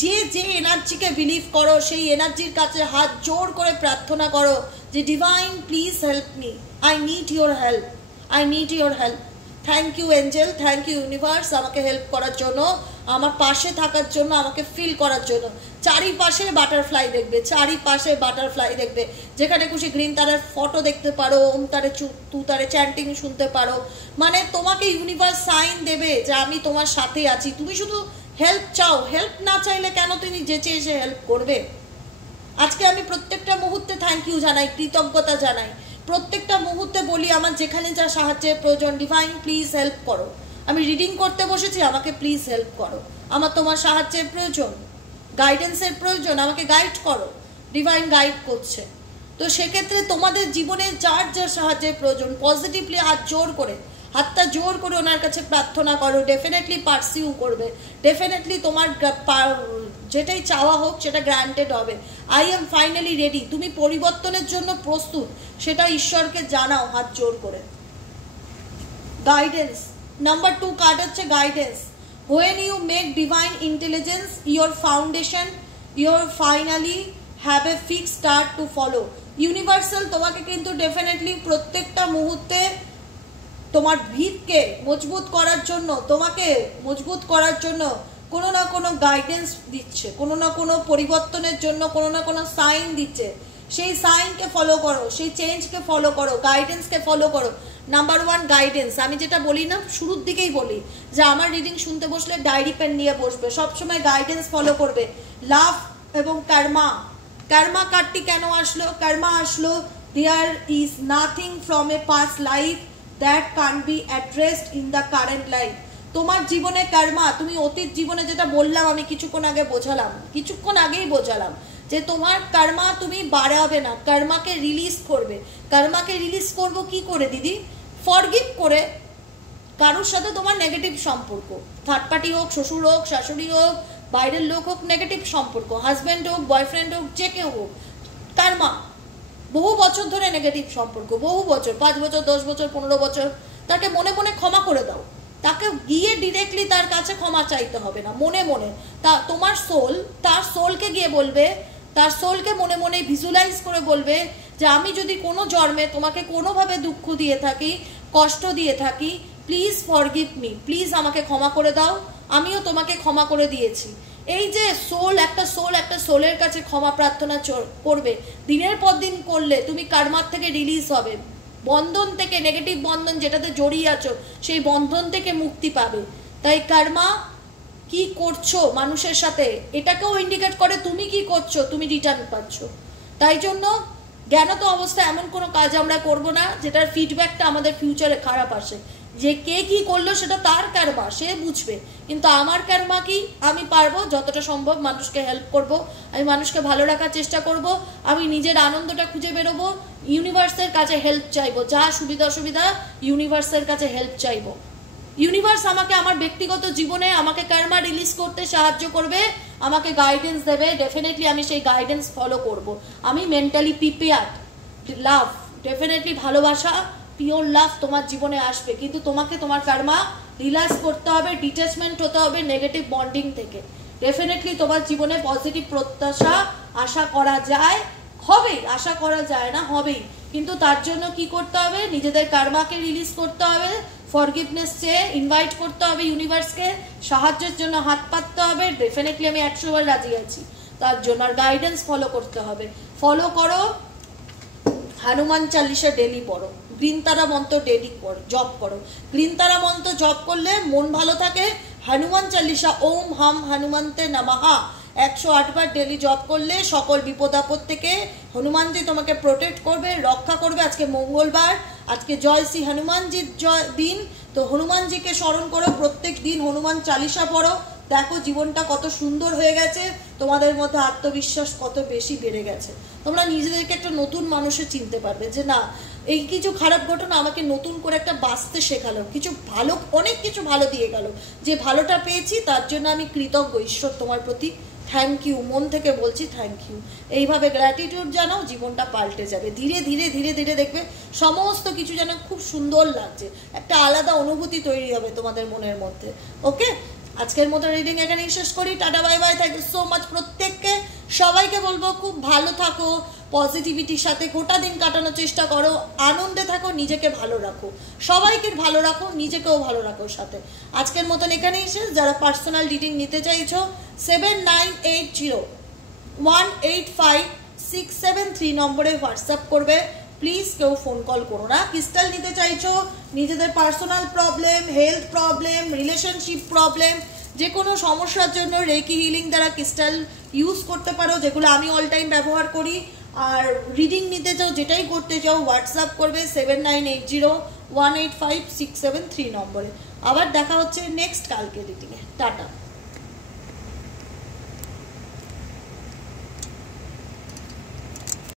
যে যে এনার্জিকে বিলিভ করো সেই এনার্জির কাছে হাত জোর করে প্রার্থনা করো যে divine please help me, I need your help, I need your help. Thank you angel, thank you universe আমাকে হেল্প করার জন্য, আমার পাশে থাকার জন্য, আমাকে ফিল করার জন্য। চারিপাশে বাটারফ্লাই দেখবে, চারিপাশে বাটারফ্লাই দেখবে। যেখানে খুশি গ্রিন তারার ফটো দেখতে পারো, ওম তারে তু তারে চ্যান্টিং শুনতে পারো। মানে তোমাকে ইউনিভার্স সাইন দেবে যে আমি তোমার সাথে আছি। তুমি শুধু হেল্প চাও, হেল্প না চাইলে কেন তুমি যেচে এসে হেল্প করবে। আজকে আমি প্রত্যেকটা মুহূর্তে থ্যাংক ইউ জানাই, কৃতজ্ঞতা জানাই। প্রত্যেকটা মুহূর্তে বলি আমার যেখানে যা সাহায্যের প্রয়োজন, ডিভাইন প্লিজ হেল্প করো। আমি রিডিং করতে বসেছি, আমাকে প্লিজ হেল্প করো। আমার তোমার সাহায্যের প্রয়োজন, গাইডেন্সের প্রয়োজন, আমাকে গাইড করো। ডিভাইন গাইড করছে। তো সেক্ষেত্রে তোমাদের জীবনে যার যার সাহায্যের প্রয়োজন পজিটিভলি হাত জোর করে হাতটা জোর করে ওনার কাছে প্রার্থনা করো, ডেফিনেটলি পারসিউ করবে, ডেফিনেটলি তোমার যেটাই চাওয়া হোক সেটা গ্রান্টেড হবে। আই এম ফাইনালি রেডি, তুমি পরিবর্তনের জন্য প্রস্তুত, সেটা ঈশ্বরকে জানাও হাত জোর করে। গাইডেন্স, নাম্বার 2 কার্ড হচ্ছে guidance. When you make divine intelligence your foundation, you finally have a fixed start to follow. Universal তোমাকে কিন্তু ডেফিনেটলি প্রত্যেকটা মুহূর্তে তোমার ভিতকে মজবুত করার জন্য, তোমাকে মজবুত করার জন্য কোনো না কোনো গাইডেন্স দিচ্ছে, কোনো না কোনো পরিবর্তনের জন্য কোনো না কোনো সাইন দিচ্ছে। সেই সাইনকে ফলো করো, সেই চেঞ্জকে ফলো করো, গাইডেন্সকে ফলো করো। নাম্বার 1 গাইডেন্স, আমি যেটা বলি না শুরুর দিকেই বলি যে আমার রিডিং শুনতে বসলে ডায়েরি পেন নিয়ে বসবে, সবসময় গাইডেন্স ফলো করবে। লাভ এবং কর্মা, কর্মা কার্ডটি কেন আসলো? কর্মা আসলো, there is nothing from a past life that can be addressed in the current life. তোমার জীবনে কর্মা, তুমি অতীত জীবনে যেটা বললাম আমি কিছুক্ষণ আগেই বোঝালাম যে তোমার কর্মা তুমি বাড়াবে না, কর্মাকে রিলিজ করবে। কর্মাকে রিলিজ করবো কি করে দিদি? ফরগিভ করে। কারোর সাথে তোমার নেগেটিভ সম্পর্ক, থার্ড পার্টি হোক, শ্বশুর হোক, শাশুড়ি হোক, বাইরের লোক হোক, নেগেটিভ সম্পর্ক, হাজব্যান্ড হোক, বয়ফ্রেন্ড হোক, যে কেউ হোক, কর্মা বহু বছর ধরে নেগেটিভ সম্পর্ক, বহু বছর, 5 বছর, 10 বছর, 15 বছর, তাকে মনে মনে ক্ষমা করে দাও। তাকে গিয়ে ডিরেক্টলি তার কাছে ক্ষমা চাইতে হবে না, মনে মনে তোমার সোল তার সোলকে গিয়ে বলবে, তার সোলকে মনে মনে ভিজুয়ালাইজ করে বলবে যে আমি যদি কোনো জন্মে তোমাকে কোনোভাবে দুঃখ দিয়ে থাকি, কষ্ট দিয়ে থাকি, প্লিজ ফরগিভ মি, প্লিজ আমাকে ক্ষমা করে দাও, আমিও তোমাকে ক্ষমা করে দিয়েছি। এই যে একটা সোলের কাছে ক্ষমা প্রার্থনা করবে, দিনের পর দিন করলে তুমি কর্মার থেকে রিলিজ হবে, বন্ধন থেকে, নেগেটিভ বন্ধন যেটাতে জড়িয়ে আছো সেই বন্ধন থেকে মুক্তি পাবে। তাই কর্মা কি করছো মানুষের সাথে এটাকেও ইন্ডিকেট করে তুমি কি করছো, তুমি রিটার্ন পাচ্ছ। তাই জন্য জ্ঞানত অবস্থায় এমন কোনো কাজ আমরা করব না যেটার ফিডব্যাকটা আমাদের ফিউচারে খারাপ আসে। যে কে কি করলো সেটা তার কর্মা, সে বুঝবে, কিন্তু আমার কর্মা কি, আমি পারবো যতটা সম্ভব মানুষকে হেল্প করব, আমি মানুষকে ভালো রাখার চেষ্টা করব, আমি নিজের আনন্দটা খুঁজে বেরোবো, ইউনিভার্সের কাছে হেল্প চাইবো, যা সুবিধা অসুবিধা ইউনিভার্সের কাছে হেল্প চাইবো। ইউনিভার্স আমাকে আমার ব্যক্তিগত জীবনে আমাকে কর্মা রিলিজ করতে সাহায্য করবে, আমাকে গাইডেন্স দেবে, ডেফিনেটলি আমি সেই গাইডেন্স ফলো করব। আমি মেন্টালি প্রিপেয়ার্ড। লাভ, ডেফিনেটলি ভালোবাসা, পিওর লাভ তোমার জীবনে আসবে, কিন্তু তোমাকে তোমার কর্মা রিলাক্স করতে হবে, ডিট্যাচমেন্ট হতে হবে নেগেটিভ বন্ডিং থেকে। ডেফিনেটলি তোমার জীবনে পজিটিভ প্রত্যাশা আশা করা যায়, হবেই, আশা করা যায় না, হবেই, কিন্তু তার জন্য কি করতে হবে? নিজেদের কর্মাকে রিলিজ করতে হবে, ফরগিভনেস চেয়ে ইনভাইট করতে হবে ইউনিভার্সকে, সাহায্যের জন্য হাত পাততে হবে। ডেফিনেটলি আমি 100 বার রাজি আছি তার জন্য। আর গাইডেন্স ফলো করতে হবে, ফলো করো। হনুমান চালিসা ডেলি পড়ো, গ্রিন তারা মন্ত্র ডেলি জপ করো। গ্রিন তারা মন্ত্র জপ করলে মন ভালো থাকে। হনুমান চালিসা ওম হাম হনুমন্তে নমঃ 108 বার ডেলি জপ করলে সকল বিপদ আপদ থেকে হনুমানজি তোমাকে প্রোটেক্ট করবে, রক্ষা করবে। আজকে মঙ্গলবার, আজকে জয় শ্রী হনুমানজির দিন, তো হনুমানজিকে স্মরণ করো, প্রত্যেক দিন হনুমান চালিসা পড়ো, দেখো জীবনটা কত সুন্দর হয়ে গেছে, তোমাদের মধ্যে আত্মবিশ্বাস কত বেশি বেড়ে গেছে। তোমরা নিজেদেরকে একটা নতুন মানুষে চিনতে পারবে যে না, এই কিছু খারাপ ঘটনা আমাকে নতুন করে একটা বাঁচতে শেখালো, কিছু ভালো, অনেক কিছু ভালো দিয়ে গেল, যে ভালোটা পেয়েছি তার জন্য আমি কৃতজ্ঞ ঈশ্বর তোমার প্রতি, থ্যাংক ইউ, মন থেকে বলছি থ্যাংক ইউ। এইভাবে গ্র্যাটিটিউড জানাও, জীবনটা পাল্টে যাবে। ধীরে ধীরে ধীরে ধীরে দেখবে সমস্ত কিছু যেন খুব সুন্দর লাগছে, একটা আলাদা অনুভূতি তৈরি হবে তোমাদের মনের মধ্যে। ওকে, আজকের মতো রিডিং এখানে শেষ করি। Tata, bye bye, thank you so much প্রত্যেককে। সবাইকে বলবো খুব ভালো থাকো, পজিটিভিটির সাথে গোটা দিন কাটানোর চেষ্টা করো, আনন্দে থাকো, নিজেকে ভালো রাখো, সবাইকে ভালো রাখো, নিজেকেও ভালো রাখো সাথে। আজকের মতন এখানেই শেষ। যারা পার্সোনাল রিডিং নিতে চাইছো 7980185673 নম্বরে হোয়াটসঅ্যাপ করবে, প্লিজ কেউ ফোন কল করো না। ক্রিস্টাল নিতে চাইছো, নিজেদের personal problem, health problem, relationship problem, যে কোনো সমস্যার জন্য রেকি হিলিং দ্বারা ক্রিস্টাল ইউজ করতে পারো, যেগুলো আমি অল টাইম ব্যবহার করি। আর রিডিং নিতে চাও, যেটাই করতে চাও, হোয়াটসঅ্যাপ করবে 7980185673 নম্বরে। আবার দেখা হচ্ছে নেক্সট কালকে রিডিংয়ে। টাটা।